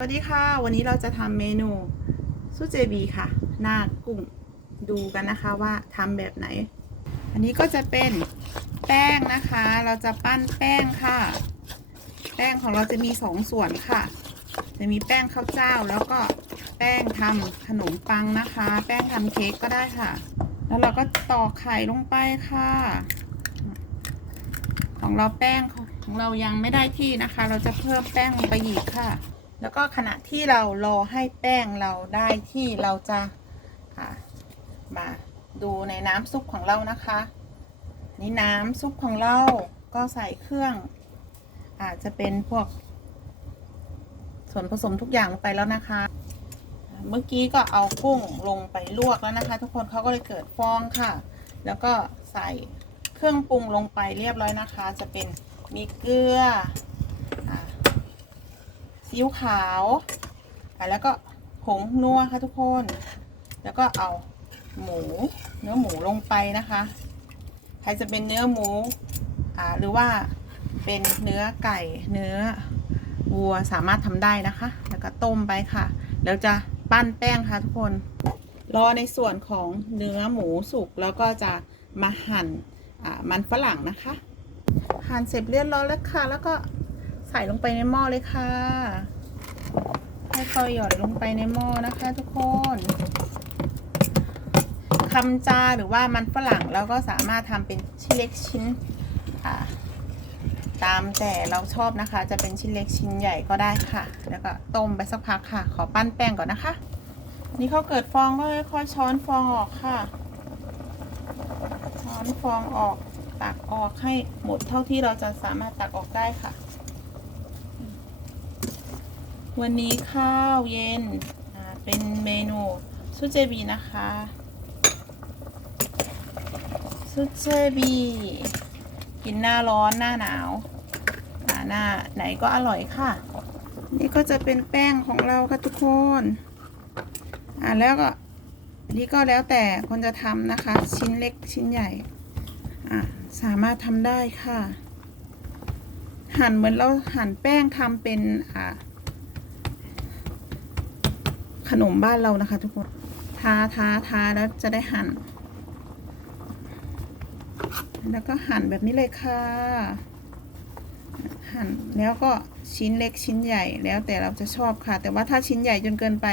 สวัสดีค่ะ วันนี้เราจะทำเมนูซูเจบีค่ะ หน้ากุ้งดูกันนะคะว่าทำแบบไหน อันนี้ก็จะเป็นแป้งนะคะ เราจะปั้นแป้งค่ะ แป้งของเราจะมีสองส่วนค่ะ จะมีแป้งข้าวเจ้า แล้วก็แป้งทำขนมปังนะคะ แป้งทำเค้กก็ได้ค่ะ แล้วเราก็ตอกไข่ลงไปค่ะ ของเราแป้งของเรายังไม่ได้ที่นะคะ เราจะเพิ่มแป้งลงไปอีกค่ะ แล้วก็ขณะที่เรารอให้แป้งเราได้ที่เราจะมาดูในน้ำซุปของเรานะคะ นี่น้ำซุปของเราก็ใส่เครื่อง อาจจะเป็นพวก ส่วนผสมทุกอย่างลงไปแล้วนะคะ เมื่อกี้ก็เอากุ้งลงไปลวกแล้วนะคะ ทุกคนเขาก็เลยเกิดฟองค่ะ แล้วก็ใส่เครื่องปรุงลงไปเรียบร้อยนะคะ จะเป็นมีเกลือ ซีอิ๊วขาวแล้วก็ผงนัวค่ะทุกคน แล้วก็เอาหมูเนื้อหมูลงไปนะคะ ใครจะเป็นเนื้อหมูอ่าหรือว่าเป็นเนื้อไก่เนื้อวัวสามารถทำได้นะคะ แล้วก็ต้มไปค่ะ แล้วจะปั้นแป้งค่ะทุกคน รอในส่วนของเนื้อหมูสุกแล้วก็จะมาหั่นมันฝรั่งนะคะ หั่นเสร็จเรียบร้อยแล้วค่ะ แล้วก็ ใส่ลงไปในหม้อเลยค่ะค่อยๆหยอดลงไปในหม้อนะคะทุกคนคำจาหรือว่ามันฝรั่งเราก็สามารถทำเป็นชิ้นเล็กชิ้นตามแต่เราชอบนะคะ จะเป็นชิ้นเล็กชิ้นใหญ่ก็ได้ค่ะ แล้วก็ต้มไปสักพักค่ะ ขอปั้นแป้งก่อนนะคะนนี้เขาเกิดฟองก็ค่อยช้อนฟองออกค่ะ ช้อนฟองออกตักออกให้หมดเท่าที่เราจะสามารถตักออกได้ค่ะ วันนี้ข้าวเย็นเป็นเมนูซูเจบีนะคะซูเจบีกินหน้าร้อนหน้าหนาวหน้าไหนก็อร่อยค่ะ นี่ก็จะเป็นแป้งของเราค่ะทุกคนอ่าแล้วก็นนี่ก็แล้วแต่คนจะทำนะคะ ชิ้นเล็กชิ้นใหญ่อ่าสามารถทำได้ค่ะ หั่นเหมือนเราหั่นแป้งทำเป็นอ่า ขนมบ้านเรานะคะ ทุกคนทาทาทาแล้วจะได้หั่น แล้วก็หั่นแบบนี้เลยค่ะ หั่นแล้วก็ชิ้นเล็กชิ้นใหญ่แล้วแต่เราจะชอบค่ะ แต่ว่าถ้าชิ้นใหญ่จนเกินไป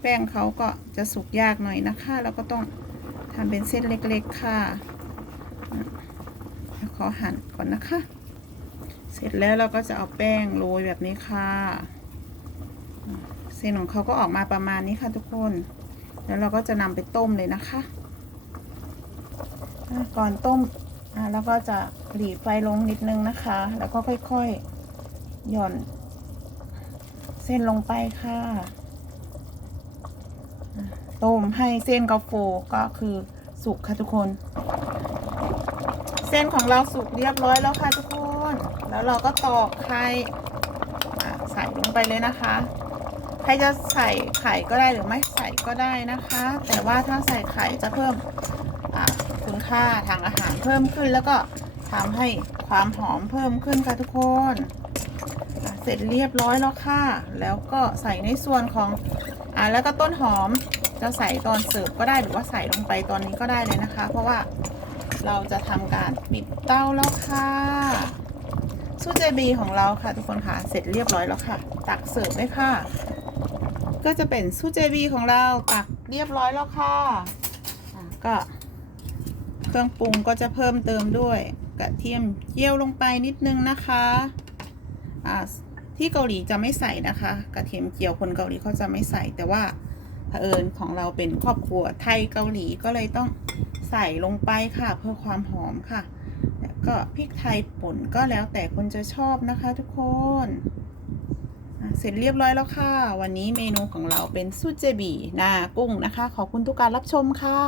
แป้งเขาก็จะสุกยากหน่อยนะคะแล้วก็ต้องทำเป็นเส้นเล็กๆค่ะขอหั่นก่อนนะคะ เสร็จแล้วเราก็จะเอาแป้งโรยแบบนี้ค่ะ เส้นของเขาก็ออกมาประมาณนี้ค่ะทุกคน แล้วเราก็จะนำไปต้มเลยนะคะ ก่อนต้มแล้วก็จะหลีไฟลงนิดนึงนะคะ แล้วก็ค่อยๆ หย่อน เส้นลงไปค่ะต้มให้เส้นกาโฟก็คือสุกค่ะทุกคน เส้นของเราสุกเรียบร้อยแล้วค่ะทุกคน แล้วเราก็ตอกไข่ใส่ลงไปเลยนะคะ ใครจะใส่ไข่ก็ได้หรือไม่ใส่ก็ได้นะคะ แต่ว่าถ้าใส่ไข่จะเพิ่มคุณค่าทางอาหารเพิ่มขึ้น แล้วก็ทำให้ความหอมเพิ่มขึ้นค่ะทุกคนเสร็จเรียบร้อยแล้วค่ะ แล้วก็ใส่ในส่วนของอ่าแล้วก็ต้นหอมจะใส่ตอนเสิร์ฟก็ได้หรือว่าใส่ลงไปตอนนี้ก็ได้เลยนะคะ เพราะว่าเราจะทำการปิดเตาแล้วค่ะซูเจบีของเราค่ะทุกคนค่ะเสร็จเรียบร้อยแล้วค่ะ ตักเสิร์ฟเลยค่ะ ก็จะเป็นซูเจบีของเราตักเรียบร้อยแล้วค่ะะก็เครื่องปรุงก็จะเพิ่มเติมด้วยกระเทียมเจียวลงไปนิดนึงนะคะอ่าที่เกาหลีจะไม่ใส่นะคะ กระเทียมเจียวคนเกาหลีเขาจะไม่ใส่ แต่ว่าเผอิญของเราเป็นครอบครัวไทยเกาหลีก็เลยต้องใส่ลงไปค่ะ เพื่อความหอมค่ะ แล้วก็พริกไทยป่นก็แล้วแต่คนจะชอบนะคะทุกคน เสร็จเรียบร้อยแล้วค่ะ วันนี้เมนูของเราเป็นซูเจบีหน้ากุ้งนะคะ ขอบคุณทุกการรับชมค่ะ